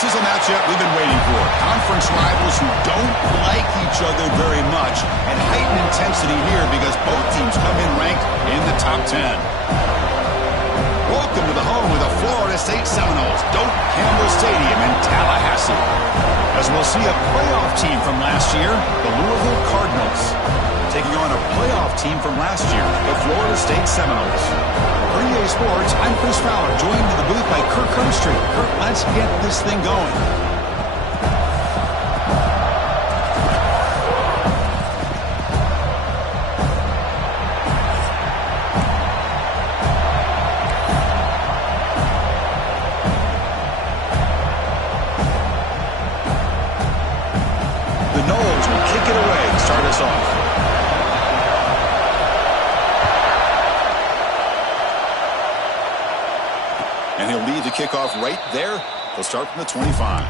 This is a matchup we've been waiting for. Conference rivals who don't like each other very much, and heightened intensity here because both teams come in ranked in the top 10. Welcome to the home of the Florida State Seminoles, Doak Campbell Stadium in Tallahassee. As we'll see a playoff team from last year, the Louisville Cardinals, taking on a playoff team from last year, the Florida State Seminoles. For EA Sports, I'm Chris Fowler, joined in the booth by Kirk Herbstreit. Kirk, let's get this thing going. The Noles will kick it away to start us off. And he'll lead the kickoff right there. He'll start from the 25.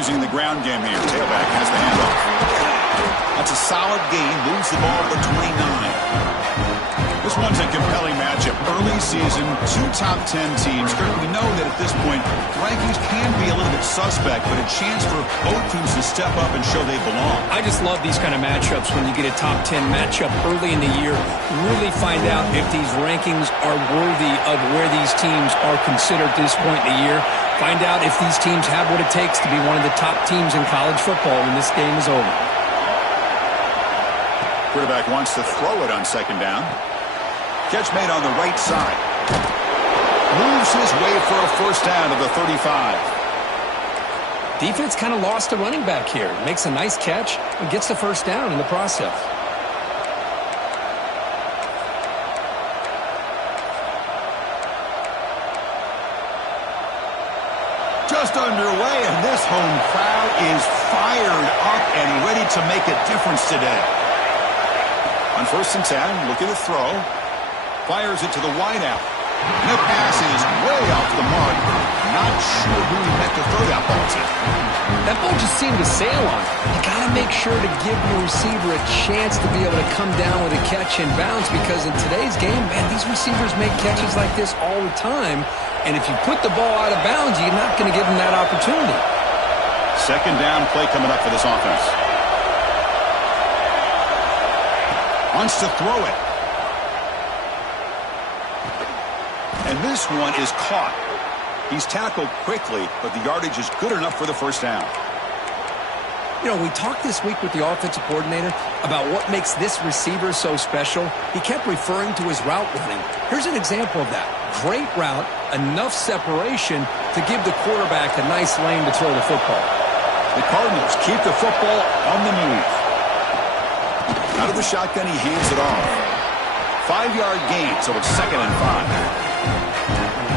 Using the ground game here. Tailback has the handoff. That's a solid gain. Moves the ball to the 29. This one's a compelling matchup. Early season, two top 10 teams. Kirk, we know that at this point, rankings can be a little bit suspect, but a chance for both teams to step up and show they belong. I just love these kind of matchups when you get a top 10 matchup early in the year. Really find out if these rankings are worthy of where these teams are considered at this point in the year. Find out if these teams have what it takes to be one of the top teams in college football when this game is over. Quarterback wants to throw it on second down. Catch made on the right side. Moves his way for a first down to the 35. Defense kind of lost a running back here. Makes a nice catch and gets the first down in the process. Just underway, and this home crowd is fired up and ready to make a difference today. On first and 10, looking to throw. Fires it to the wideout. And the pass is way off the mark. Not sure who he meant to throw that ball to. That ball just seemed to sail on. You got to make sure to give your receiver a chance to be able to come down with a catch and bounce, because in today's game, man, these receivers make catches like this all the time. And if you put the ball out of bounds, you're not going to give them that opportunity. Second down play coming up for this offense. Wants to throw it. And this one is caught. He's tackled quickly, but the yardage is good enough for the first down. You know, we talked this week with the offensive coordinator about what makes this receiver so special. He kept referring to his route running. Here's an example of that. Great route, enough separation to give the quarterback a nice lane to throw the football. The Cardinals keep the football on the move. Out of the shotgun, he hands it off. 5-yard gain, so it's 2nd and 5.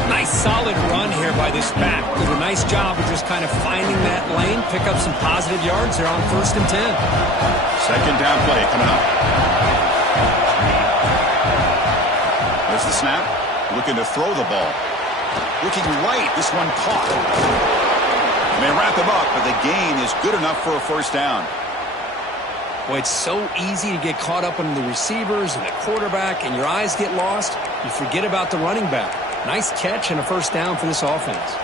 Nice solid run here by this back. Did a nice job of just kind of finding that lane, pick up some positive yards. They're on 1st and 10. Second down play coming up. There's the snap. Looking to throw the ball. Looking right. This one caught. They wrap him up, but the gain is good enough for a first down. Boy, it's so easy to get caught up on the receivers and the quarterback, and your eyes get lost. You forget about the running back. Nice catch and a first down for this offense.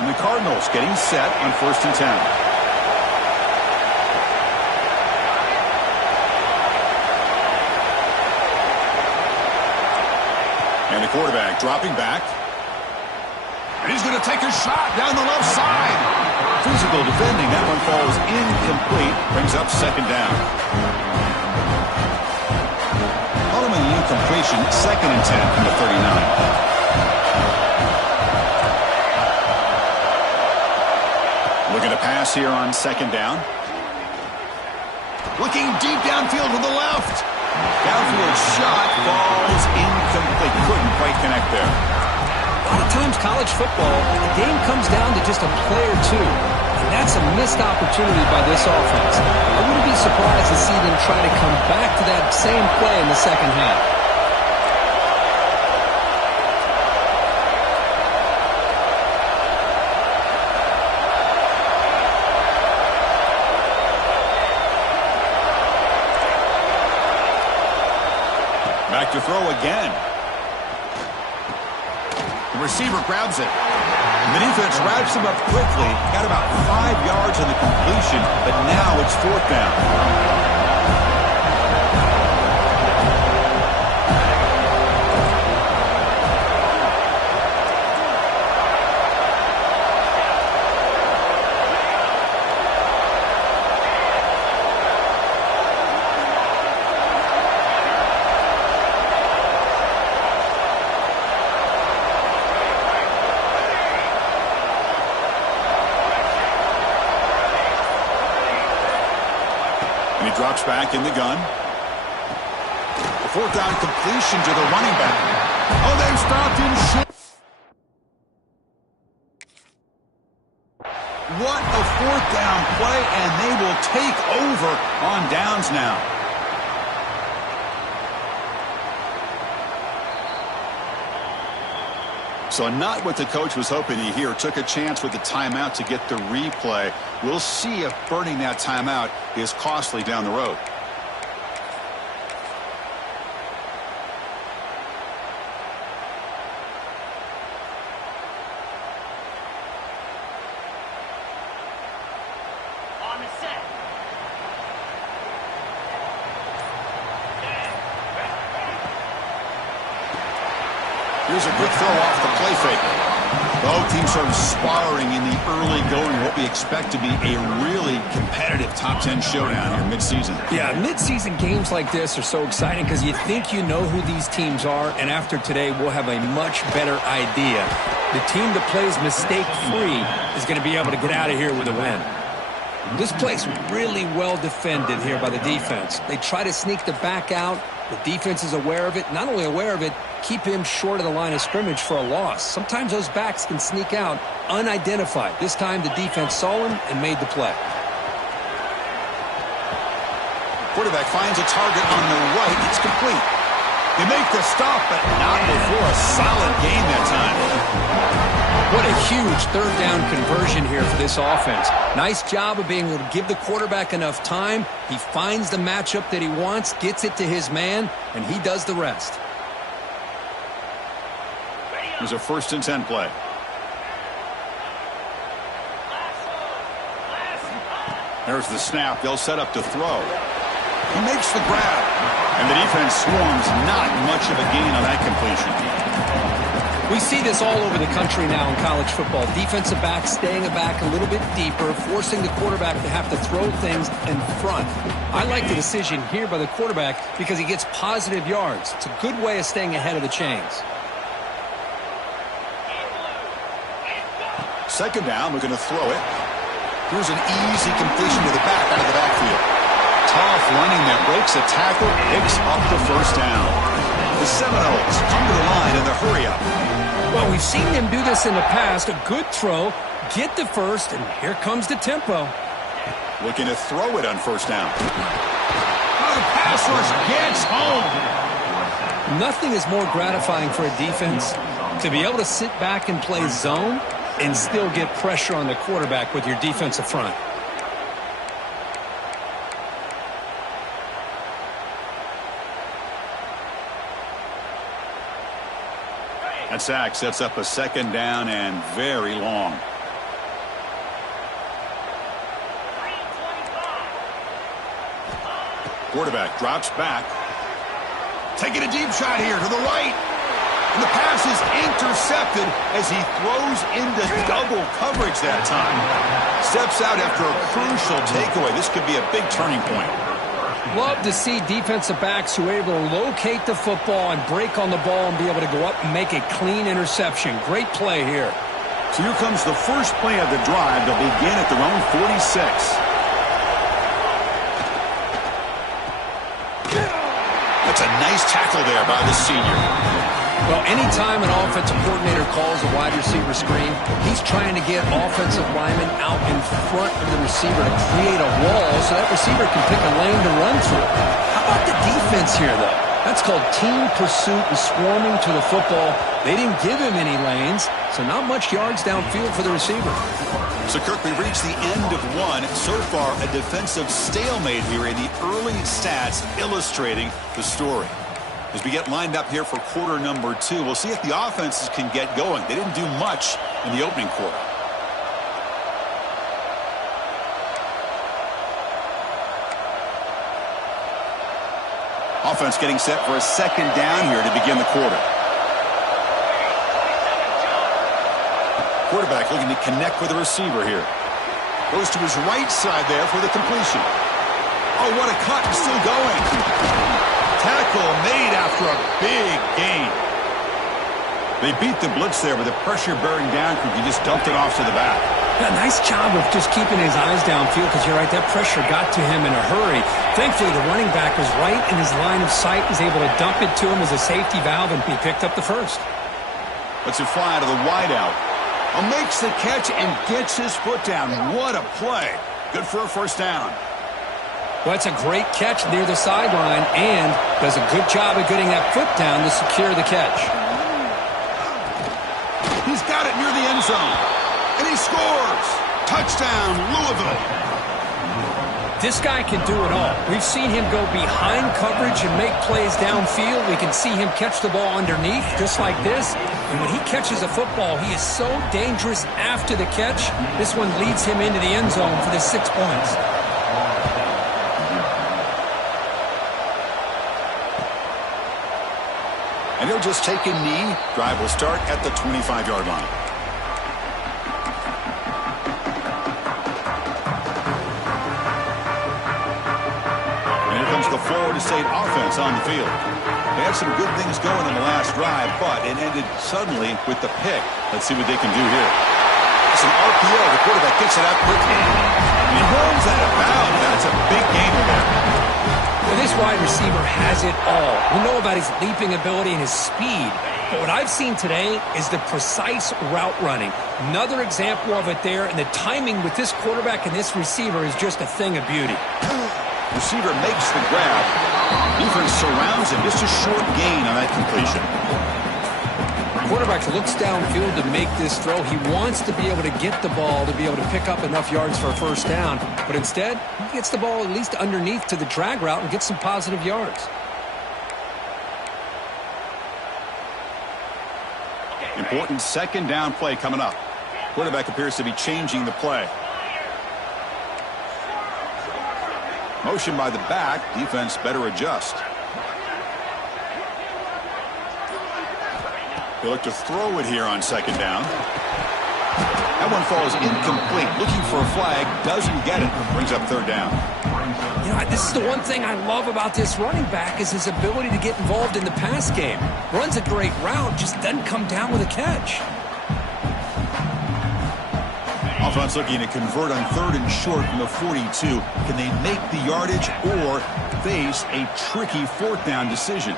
And the Cardinals getting set on 1st and 10. And the quarterback dropping back. And he's going to take a shot down the left side. Physical defending. That one falls incomplete. Brings up second down. Following the incompletion, 2nd and 10 from the 39. Looking to pass here on 2nd down. Looking deep downfield to the left. Downfield shot falls incomplete. Couldn't quite connect there. A lot of times college football, the game comes down to just a play or two. And that's a missed opportunity by this offense. I wouldn't be surprised to see them try to come back to that same play in the second half. Back to throw again. The receiver grabs it. And the defense wraps him up quickly. Got about 5 yards on the completion, but now it's 4th down. He drops back in the gun. A 4th down completion to the running back. Oh, they've stopped him short. What a 4th down play, and they will take over on downs now. So not what the coach was hoping to hear. Took a chance with the timeout to get the replay. We'll see if burning that timeout is costly down the road. On the set. Here's a quick throw off the play fake. Both teams sort of sparring in the early going, what we expect to be a really competitive top 10 showdown here midseason. Yeah, midseason games like this are so exciting because you think you know who these teams are, and after today we'll have a much better idea. The team that plays mistake-free is going to be able to get out of here with a win. This play's really well defended here by the defense. They try to sneak the back out. The defense is aware of it. Not only aware of it, keep him short of the line of scrimmage for a loss. Sometimes those backs can sneak out unidentified. This time the defense saw him and made the play. Quarterback finds a target on the right. It's complete. They make the stop, but not before a solid gain that time. What a huge 3rd down conversion here for this offense. Nice job of being able to give the quarterback enough time. He finds the matchup that he wants, gets it to his man, and he does the rest. There's a 1st and 10 play. There's the snap. They'll set up to throw. He makes the grab. And the defense swarms. Not much of a gain on that completion. We see this all over the country now in college football. Defensive backs staying back a little bit deeper, forcing the quarterback to have to throw things in front. I like the decision here by the quarterback because he gets positive yards. It's a good way of staying ahead of the chains. 2nd down, we're going to throw it. Here's an easy completion to the back out of the backfield. Tough running that breaks a tackle, picks up the 1st down. The Seminoles come to the line in the hurry-up. Well, we've seen them do this in the past. A good throw, get the 1st, and here comes the tempo. Looking to throw it on 1st down. Oh, the pass rush gets home. Nothing is more gratifying for a defense to be able to sit back and play zone and still get pressure on the quarterback with your defensive front. That sack sets up a 2nd down and very long. Quarterback drops back. Taking a deep shot here to the right. And the pass is intercepted as he throws into double coverage that time. Steps out after a crucial takeaway. This could be a big turning point. Love to see defensive backs who are able to locate the football and break on the ball and be able to go up and make a clean interception. Great play here. So here comes the first play of the drive. They'll begin at their own 46. That's a nice tackle there by the senior. Well, anytime an offensive coordinator calls a wide receiver screen, he's trying to get offensive linemen out in front of the receiver to create a wall so that receiver can pick a lane to run through. How about the defense here, though? That's called team pursuit and swarming to the football. They didn't give him any lanes, so not much yards downfield for the receiver. So, Kirk, we reached the end of one. So far, a defensive stalemate here in the early stats illustrating the story. As we get lined up here for quarter number 2, we'll see if the offenses can get going. They didn't do much in the opening quarter. Offense getting set for a second down here to begin the quarter. Quarterback looking to connect with the receiver here. Goes to his right side there for the completion. Oh, what a cut, and still going. Tackle made after a big gain. They beat the blitz there with the pressure bearing down. He just dumped it off to the back. Yeah, nice job of just keeping his eyes downfield because you're right, that pressure got to him in a hurry. Thankfully, the running back was right in his line of sight. He's able to dump it to him as a safety valve, and he picked up the first. Lets it fly out of the wideout. Makes the catch and gets his foot down. What a play. Good for a first down. Well, it's a great catch near the sideline and does a good job of getting that foot down to secure the catch. He's got it near the end zone. And he scores. Touchdown, Louisville. This guy can do it all. We've seen him go behind coverage and make plays downfield. We can see him catch the ball underneath just like this. And when he catches a football, he is so dangerous after the catch. This one leads him into the end zone for the 6 points. And he'll just take a knee. Drive will start at the 25-yard line. And here comes the Florida State offense on the field. They had some good things going in the last drive, but it ended suddenly with the pick. Let's see what they can do here. It's an RPO. The quarterback gets it out quickly. He holds that about. That's a big gainer there. Well, this wide receiver has it all. We know about his leaping ability and his speed. But what I've seen today is the precise route running. Another example of it there, and the timing with this quarterback and this receiver is just a thing of beauty. Receiver makes the grab. Defense surrounds him. Just a short gain on that completion. Quarterback looks downfield to make this throw. He wants to be able to get the ball to be able to pick up enough yards for a first down. But instead, he gets the ball at least underneath to the drag route and gets some positive yards. Important second down play coming up. Quarterback appears to be changing the play. Motion by the back. Defense better adjust. They look to throw it here on second down. That one falls incomplete. Looking for a flag. Doesn't get it. Brings up third down. You know, this is the one thing I love about this running back is his ability to get involved in the pass game. Runs a great route, just doesn't come down with a catch. Offense looking to convert on third and short from the 42. Can they make the yardage or face a tricky fourth down decision?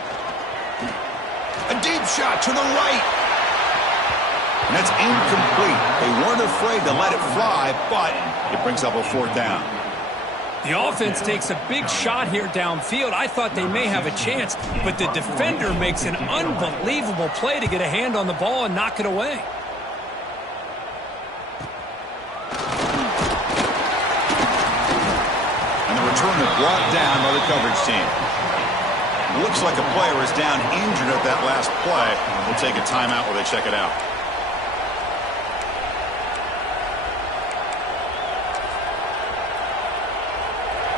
A deep shot to the right. And that's incomplete. They weren't afraid to let it fly, but it brings up a fourth down. The offense takes a big shot here downfield. I thought they may have a chance, but the defender makes an unbelievable play to get a hand on the ball and knock it away. And the returner brought down by the coverage team. It looks like a player is down injured at that last play. We'll take a timeout while they check it out.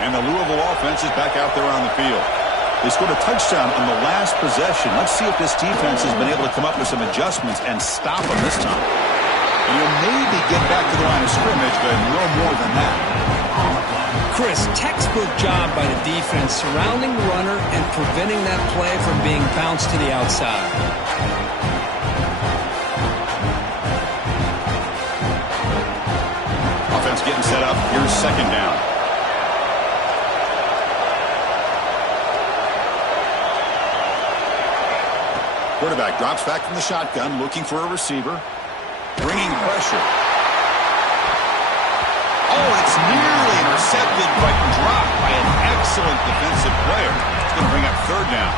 And the Louisville offense is back out there on the field. They scored a touchdown on the last possession. Let's see if this defense has been able to come up with some adjustments and stop them this time. And you'll maybe get back to the line of scrimmage, but no more than that. Chris, textbook job by the defense surrounding the runner and preventing that play from being bounced to the outside. Offense getting set up. Here's second down. Quarterback drops back from the shotgun, looking for a receiver. Bringing pressure. Oh, it's nearly intercepted, but dropped by an excellent defensive player. It's going to bring up third down.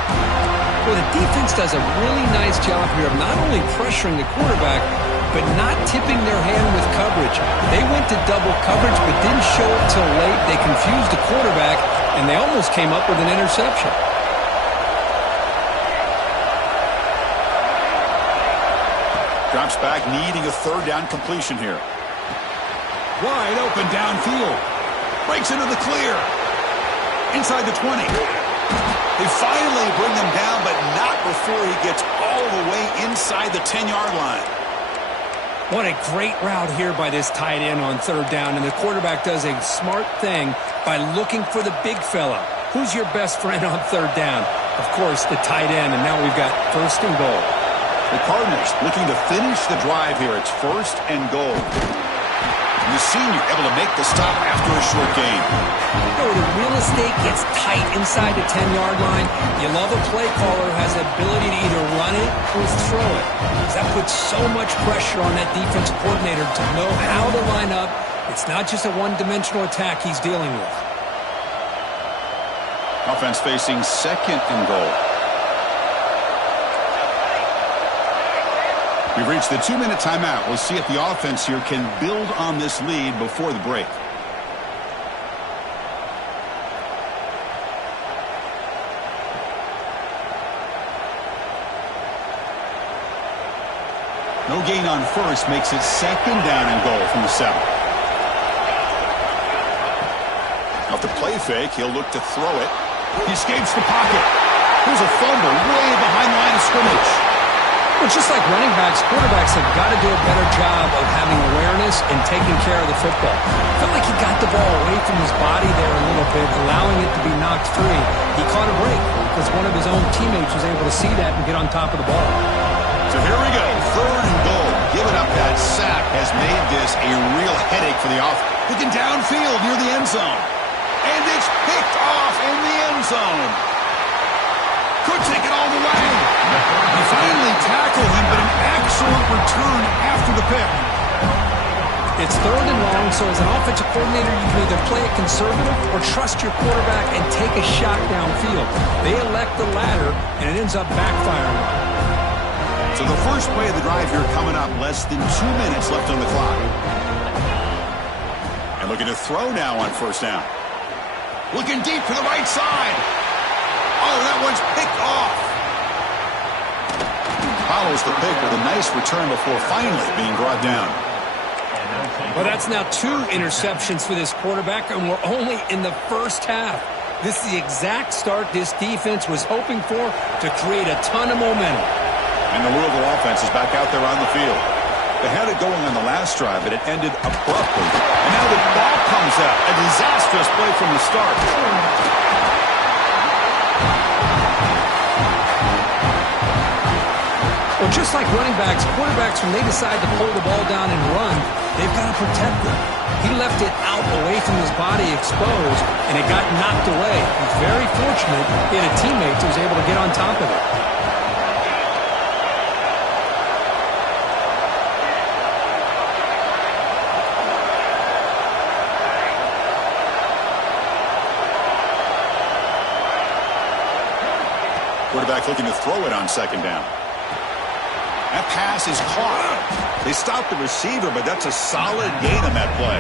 Well, the defense does a really nice job here of not only pressuring the quarterback, but not tipping their hand with coverage. They went to double coverage, but didn't show it till late. They confused the quarterback, and they almost came up with an interception. Drops back, needing a third down completion here. Wide open downfield. Breaks into the clear. Inside the 20. They finally bring him down, but not before he gets all the way inside the 10-yard line. What a great route here by this tight end on third down, and the quarterback does a smart thing by looking for the big fella. Who's your best friend on third down? Of course, the tight end, and now we've got first and goal. The Cardinals looking to finish the drive here. It's first and goal. And the senior able to make the stop after a short gain. You know, the real estate gets tight inside the 10-yard line. You love a play caller who has the ability to either run it or throw it. That puts so much pressure on that defensive coordinator to know how to line up. It's not just a one-dimensional attack he's dealing with. Offense facing second and goal. We've reached the 2-minute timeout. We'll see if the offense here can build on this lead before the break. No gain on first makes it second down and goal from the 7. Off the play fake, he'll look to throw it. He escapes the pocket. Here's a fumble way behind the line of scrimmage. Well, just like running backs, quarterbacks have got to do a better job of having awareness and taking care of the football. I felt like he got the ball away from his body there a little bit, allowing it to be knocked free. He caught a break because one of his own teammates was able to see that and get on top of the ball. So here we go, third and goal. Giving up that sack has made this a real headache for the offense. Looking downfield near the end zone. And it's picked off in the end zone. Could take it all the way. He finally tackled him, but an excellent return after the pick. It's third and long, so as an offensive coordinator, you can either play it conservative or trust your quarterback and take a shot downfield. They elect the latter, and it ends up backfiring. So the first play of the drive here coming up, less than 2 minutes left on the clock. And looking to throw now on first down. Looking deep to the right side. Oh, that one's picked off. Follows the pick with a nice return before finally being brought down. Well, that's now 2 interceptions for this quarterback, and we're only in the first half. This is the exact start this defense was hoping for to create a ton of momentum. And the Louisville offense is back out there on the field. They had it going on the last drive, but it ended abruptly. And now the ball comes out. A disastrous play from the start. Well, just like running backs, quarterbacks, when they decide to pull the ball down and run, they've got to protect them. He left it out away from his body exposed, and it got knocked away. He's very fortunate he had a teammate who was able to get on top of it. Quarterback looking to throw it on second down. That pass is caught. They stopped the receiver, but that's a solid gain on that play.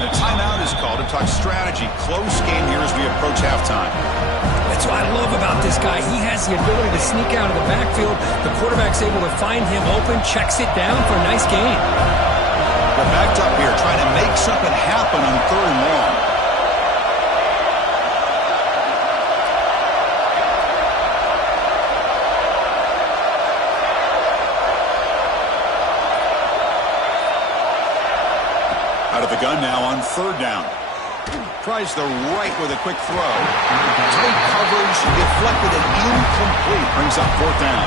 The timeout is called to talk strategy. Close game here as we approach halftime. That's what I love about this guy. He has the ability to sneak out of the backfield. The quarterback's able to find him open, checks it down for a nice gain. We're backed up here trying to make something happen on third and long. Out of the gun now on third down. Tries the right with a quick throw. Tight coverage, deflected and incomplete. Brings up fourth down.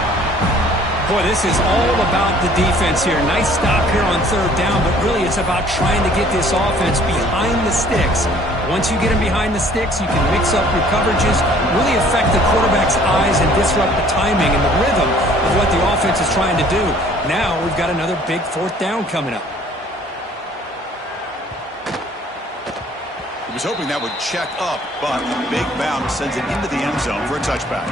Boy, this is all about the defense here. Nice stop here on third down, but really it's about trying to get this offense behind the sticks. Once you get them behind the sticks, you can mix up your coverages, really affect the quarterback's eyes and disrupt the timing and the rhythm of what the offense is trying to do. Now we've got another big fourth down coming up. He was hoping that would check up, but a big bounce sends it into the end zone for a touchback.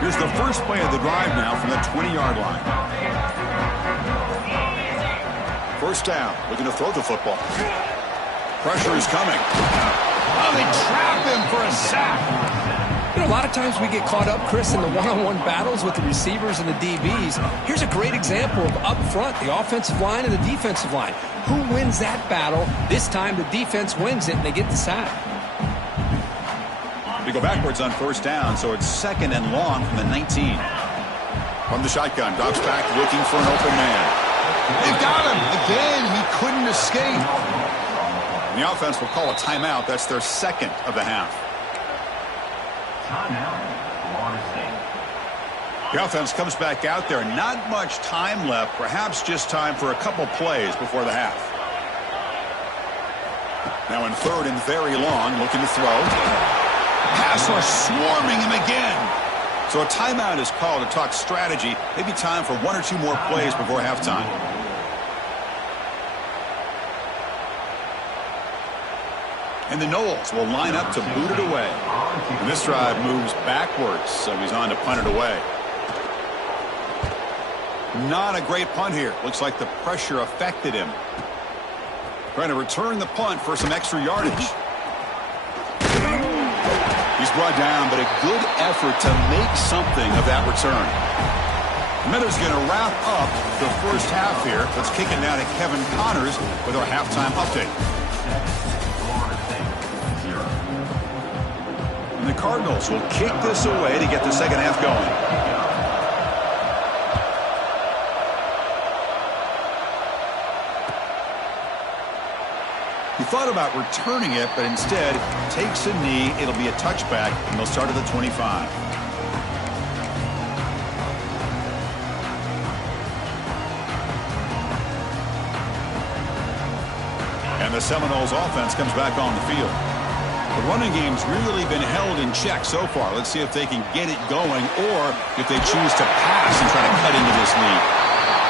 Here's the first play of the drive now from the 20-yard line. First down, looking to throw the football. Pressure is coming. Oh, they trap him for a sack. You know, a lot of times we get caught up, Chris, in the one-on-one battles with the receivers and the DBs. Here's a great example of up front, the offensive line and the defensive line. Who wins that battle? This time the defense wins it and they get the sack. We go backwards on first down, so it's second and long from the 19. From the shotgun, drops back looking for an open man. They've got him. Again, he couldn't escape. And the offense will call a timeout. That's their second of the half. The offense comes back out there. Not much time left. Perhaps just time for a couple plays before the half. Now in third and very long, looking to throw. Pass rush swarming him again. So a timeout is called to talk strategy. Maybe time for one or two more plays before halftime. And the Noles will line up to boot it away. And this drive moves backwards, so he's on to punt it away. Not a great punt here. Looks like the pressure affected him. Trying to return the punt for some extra yardage. He's brought down, but a good effort to make something of that return. Miller's going to wrap up the first half here. Let's kick it now to Kevin Connors with our halftime update. And the Cardinals will kick this away to get the second half going. He thought about returning it, but instead takes a knee. It'll be a touchback, and they'll start at the 25. And the Seminoles offense comes back on the field. The running game's really been held in check so far. Let's see if they can get it going or if they choose to pass and try to cut into this lead.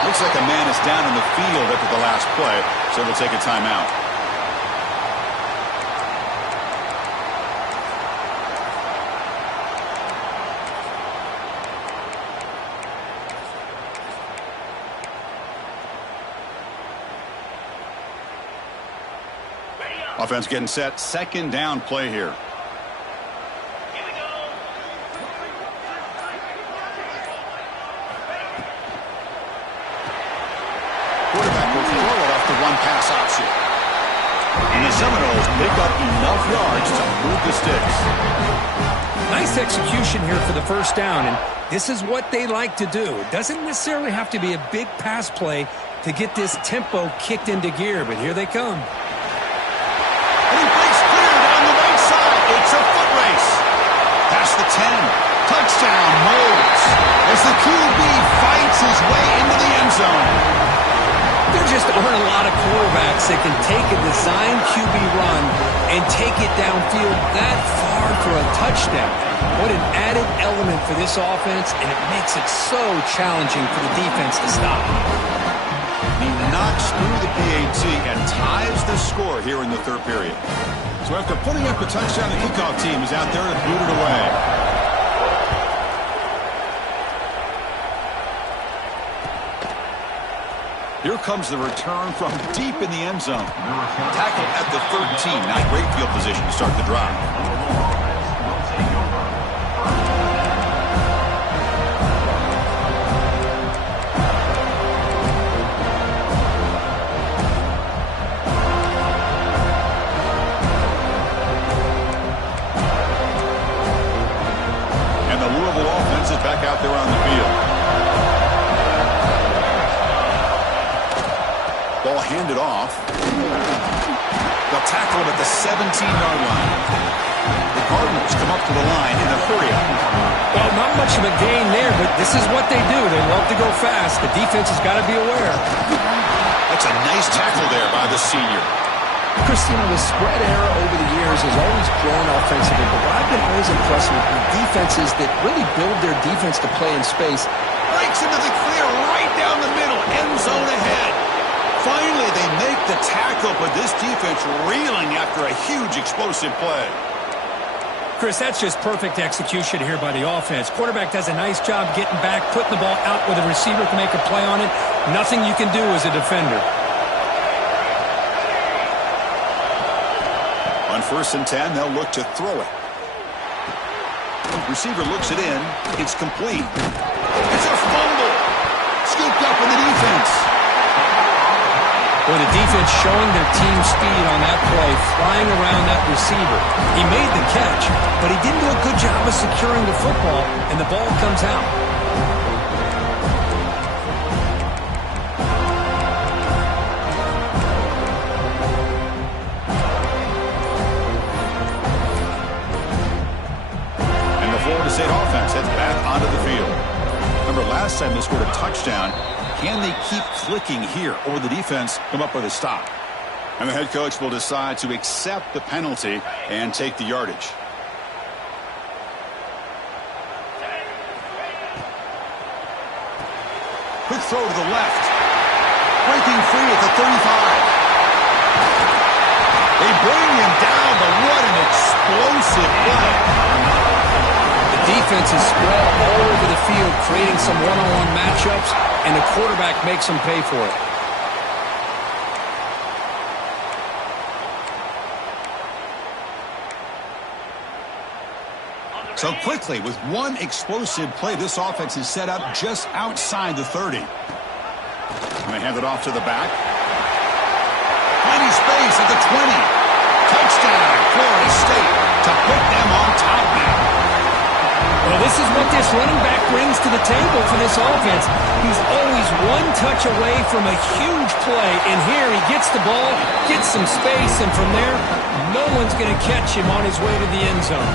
Looks like a man is down in the field after the last play, so they'll take a timeout. Offense getting set. Second down play here. Quarterback will throw it off the one-pass option. And the Seminoles pick up enough yards to move the sticks. Nice execution here for the first down, and this is what they like to do. It doesn't necessarily have to be a big pass play to get this tempo kicked into gear, but here they come. It's a foot race. Past the 10. Touchdown, Noles. As the QB fights his way into the end zone. There just aren't a lot of quarterbacks that can take a design QB run and take it downfield that far for a touchdown. What an added element for this offense, and it makes it so challenging for the defense to stop. He knocks through the PAT and ties the score here in the third period. So after putting up the touchdown, the kickoff team is out there to boot it away. Here comes the return from deep in the end zone. Tackle at the 13. Not great field position to start the drive. Back out there on the field. it off. They'll tackle him at the 17-yard line. The Cardinals come up to the line in a hurry-up. Well, not much of a gain there, but this is what they do. They love to go fast. The defense has got to be aware. That's a nice tackle there by the senior. Christina, the spread era over the years has always grown offensively, but what I've been always impressed with defenses that really build their defense to play in space. Breaks into the clear right down the middle, end zone ahead. Finally, they make the tackle, but this defense reeling after a huge explosive play. Chris, that's just perfect execution here by the offense. Quarterback does a nice job getting back, putting the ball out where the receiver can make a play on it. Nothing you can do as a defender. On 1st and 10, they'll look to throw it. Receiver looks it in. It's complete. It's a fumble. Scooped up in the defense. Well, the defense showing their team speed on that play, flying around that receiver. He made the catch, but he didn't do a good job of securing the football, and the ball comes out. And the Florida State offense heads back onto the field. Remember, last time they scored a touchdown. Can they keep clicking here, or will the defense come up with a stop? And the head coach will decide to accept the penalty and take the yardage. Quick throw to the left. Breaking free at the 35. They bring him down, but what an explosive play. Defense is spread all over the field, creating some one-on-one matchups, and the quarterback makes them pay for it. So quickly, with one explosive play, this offense is set up just outside the 30. And they hand it off to the back. Plenty space at the 20. Touchdown, Florida State, to put them on top now. Well, this is what this running back brings to the table for this offense. He's always one touch away from a huge play, and here he gets the ball, gets some space, and from there, no one's going to catch him on his way to the end zone.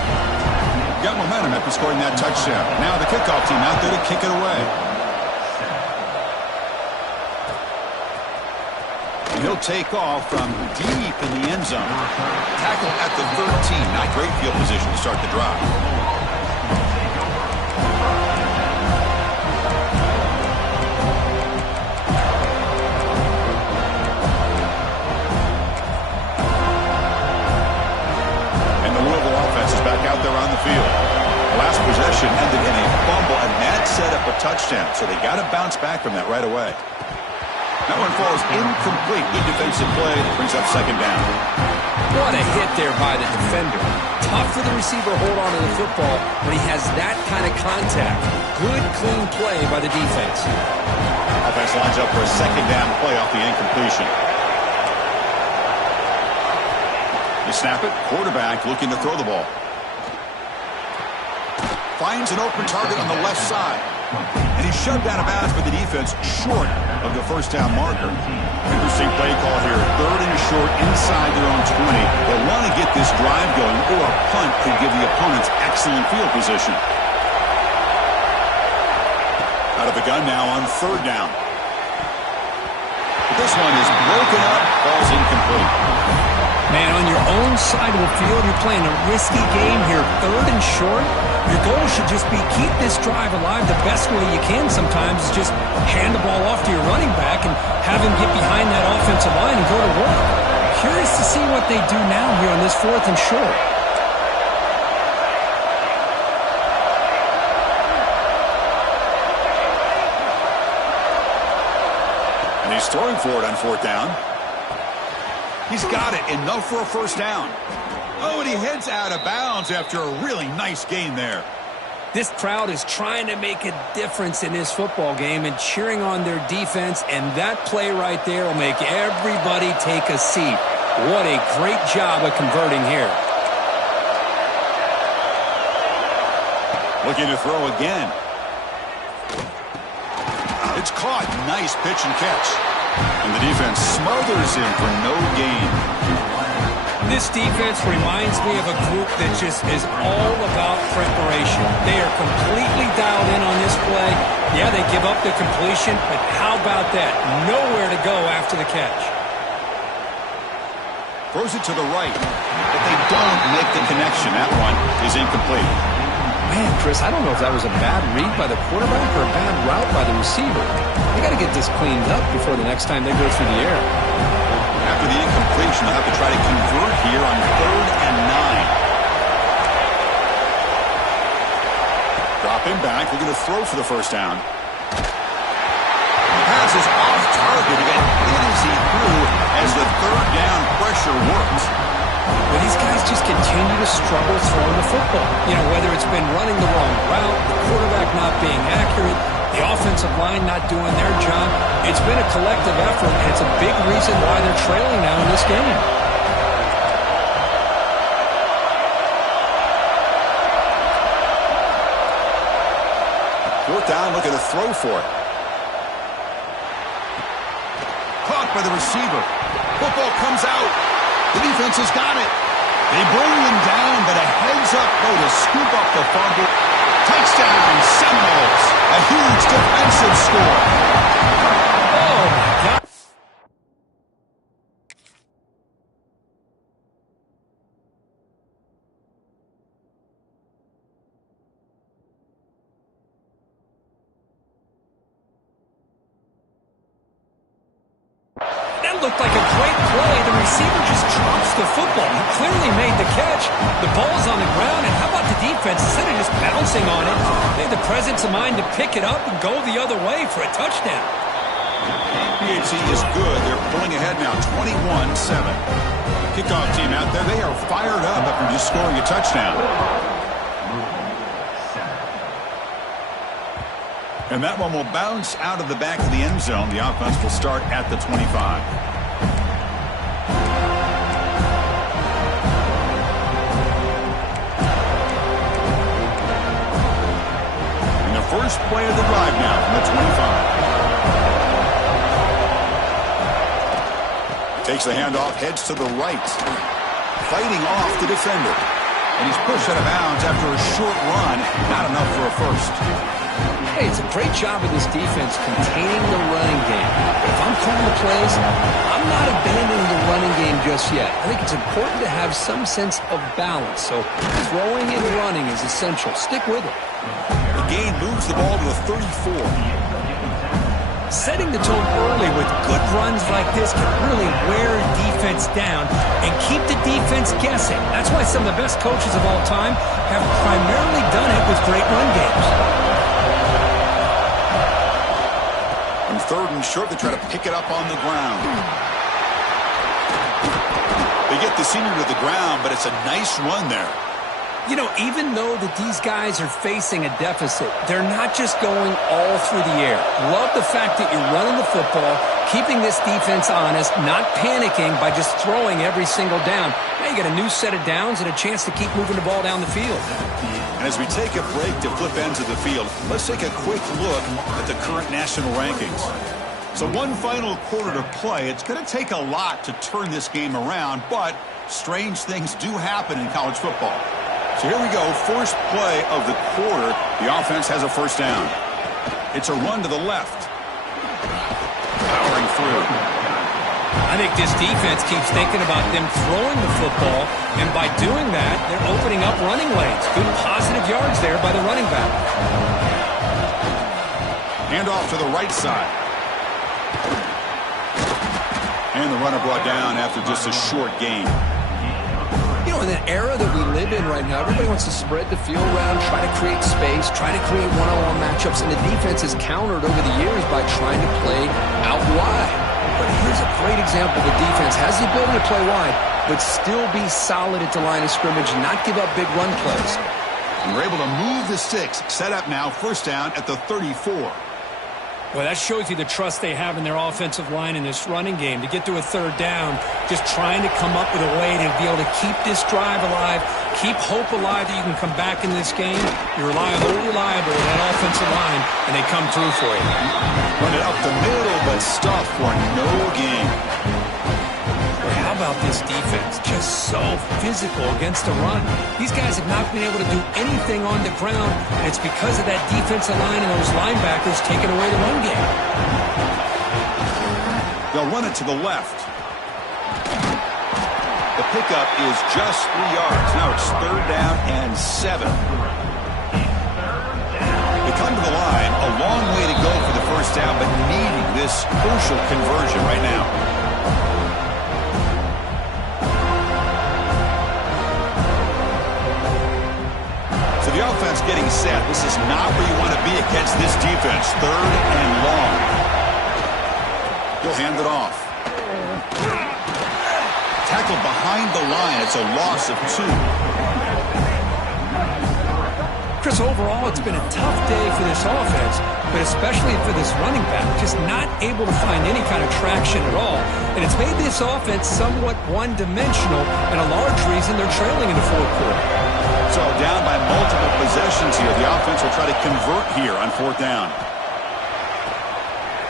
Got momentum after scoring that touchdown. Now the kickoff team out there to kick it away. He'll take off from deep in the end zone. Tackle at the 13. Not great field position to start the drive. Out there on the field. Last possession ended in a fumble, and that set up a touchdown, so they got to bounce back from that right away. That one falls incomplete. Good defensive play, brings up 2nd down. What a hit there by the defender. Tough for the receiver to hold on to the football when he has that kind of contact. Good, clean play by the defense. Offense lines up for a 2nd down play off the incompletion. You snap it, quarterback looking to throw the ball. Finds an open target on the left side. And he's shoved out of bounds by the defense short of the 1st down marker. Interesting play call here. 3rd and short inside their own 20. They want to get this drive going, or a punt could give the opponents excellent field position. Out of the gun now on 3rd down. But this one is broken up, falls incomplete. Man, on your own side of the field, you're playing a risky game here. 3rd and short. Your goal should just be keep this drive alive the best way you can sometimes is just hand the ball off to your running back and have him get behind that offensive line and go to work. Curious to see what they do now here on this 4th and short. And he's throwing for it on 4th down. He's got it. Enough for a 1st down. Oh, and he heads out of bounds after a really nice gain there. This crowd is trying to make a difference in this football game and cheering on their defense, and that play right there will make everybody take a seat. What a great job of converting here. Looking to throw again. It's caught. Nice pitch and catch. And the defense smothers him for no gain. This defense reminds me of a group that just is all about preparation. They are completely dialed in on this play. Yeah, they give up the completion, but how about that? Nowhere to go after the catch. Throws it to the right, but they don't make the connection. That one is incomplete. Man, Chris, I don't know if that was a bad read by the quarterback or a bad route by the receiver. They got to get this cleaned up before the next time they go through the air. After the incompletion, they'll have to try to convert here on 3rd and 9. Drop him back. They're going to throw for the first down. The pass is off target. Again, hit as he threw as the 3rd down pressure works. But these guys just continue to struggle throwing the football. You know, whether it's been running the wrong route, the quarterback not being accurate, the offensive line not doing their job. It's been a collective effort, and it's a big reason why they're trailing now in this game. Fourth down, looking to throw for it. Caught by the receiver. Football comes out. The defense has got it. They bring him down, but a heads-up play to scoop up the fumble. Touchdown, Seminoles. A huge defensive score. Oh, my God. That looked like a great play. The receiver just drops the football. He clearly made the catch. The ball's on the ground, and how about the defense? Instead of just bouncing on it, they had the presence of mind to pick it up and go the other way for a touchdown. PHC is good. They're pulling ahead now, 21-7. Kickoff team out there, they are fired up after just scoring a touchdown. And that one will bounce out of the back of the end zone. The offense will start at the 25. And the first play of the drive now from the 25. Takes the handoff, heads to the right. Fighting off the defender. And he's pushed out of bounds after a short run. Not enough for a first. Hey, it's a great job of this defense containing the running game. But if I'm calling the plays, I'm not abandoning the running game just yet. I think it's important to have some sense of balance. So throwing and running is essential. Stick with it. The gain moves the ball to the 34. Setting the tone early with good runs like this can really wear a defense down and keep the defense guessing. That's why some of the best coaches of all time have primarily done it with great run games. On 3rd and short, they try to pick it up on the ground. They get the senior to the ground, but it's a nice run there. You know, even though that these guys are facing a deficit, they're not just going all through the air. Love the fact that you're running the football, keeping this defense honest, not panicking by just throwing every single down. Now you got a new set of downs and a chance to keep moving the ball down the field. And as we take a break to flip ends of the field, let's take a quick look at the current national rankings. So one final quarter to play. It's going to take a lot to turn this game around, but strange things do happen in college football. So here we go, first play of the quarter. The offense has a first down. It's a run to the left. Powering through. I think this defense keeps thinking about them throwing the football, and by doing that, they're opening up running lanes. Good positive yards there by the running back. Hand off to the right side. And the runner brought down after just a short gain. You know, in the era that we live in right now, everybody wants to spread the field around, try to create space, try to create one-on-one matchups, and the defense has countered over the years by trying to play out wide. But here's a great example. The defense has the ability to play wide, but still be solid at the line of scrimmage and not give up big run plays. And we're able to move the sticks. Set up now, first down at the 34. Well, that shows you the trust they have in their offensive line in this running game. To get to a third down, just trying to come up with a way to be able to keep this drive alive, keep hope alive that you can come back in this game. You rely on the reliable with that offensive line, and they come through for you. Run it up the middle, but stop for no gain. How about this defense? Just so physical against the run. These guys have not been able to do anything on the ground, and it's because of that defensive line and those linebackers taking away the run game. They'll run it to the left. The pickup is just 3 yards. Now it's 3rd down and 7. They come to the line, a long way to go for the first down, but needing this crucial conversion right now. The offense getting set. This is not where you want to be against this defense. 3rd and long. He'll hand it off. Tackled behind the line. It's a loss of 2. Chris, overall, it's been a tough day for this offense, but especially for this running back. Just not able to find any kind of traction at all. And it's made this offense somewhat one-dimensional, and a large reason they're trailing in the 4th quarter. So down by multiple possessions here. The offense will try to convert here on 4th down.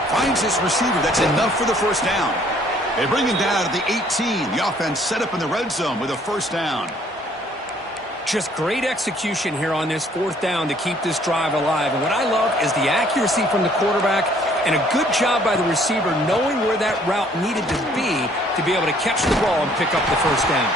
Finds his receiver. That's enough for the first down. They bring him down at the 18. The offense set up in the red zone with a first down. Just great execution here on this 4th down to keep this drive alive. And what I love is the accuracy from the quarterback and a good job by the receiver knowing where that route needed to be able to catch the ball and pick up the first down.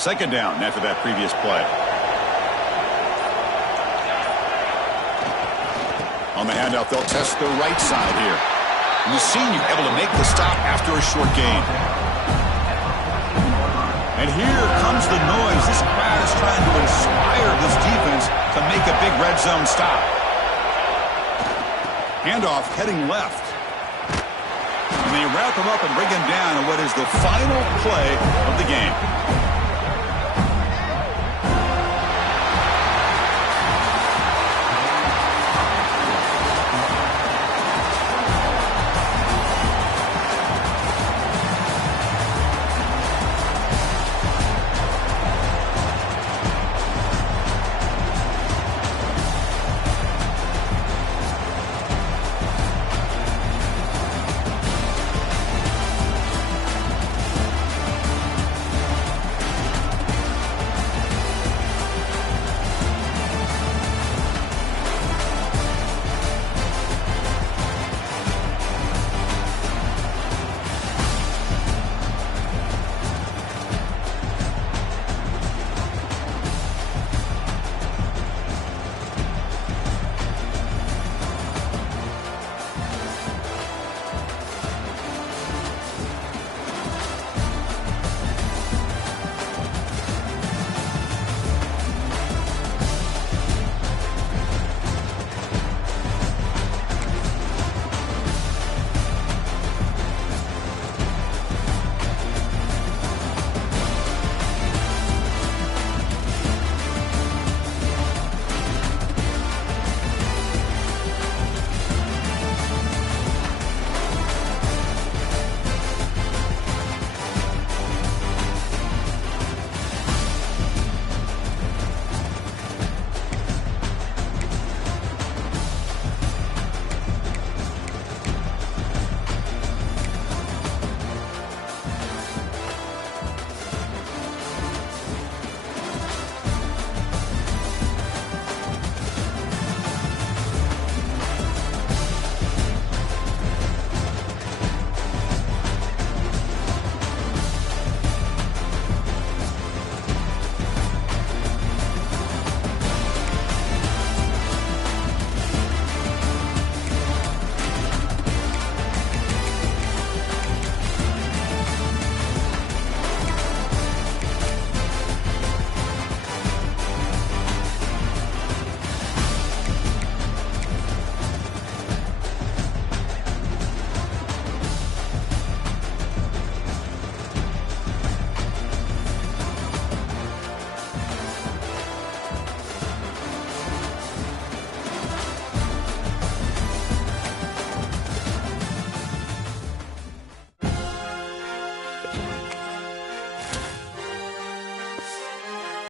Second down after that previous play. On the handoff, they'll test the right side here. And the senior able to make the stop after a short gain. And here comes the noise. This crowd is trying to inspire this defense to make a big red zone stop. Handoff heading left. And they wrap him up and bring him down in what is the final play of the game.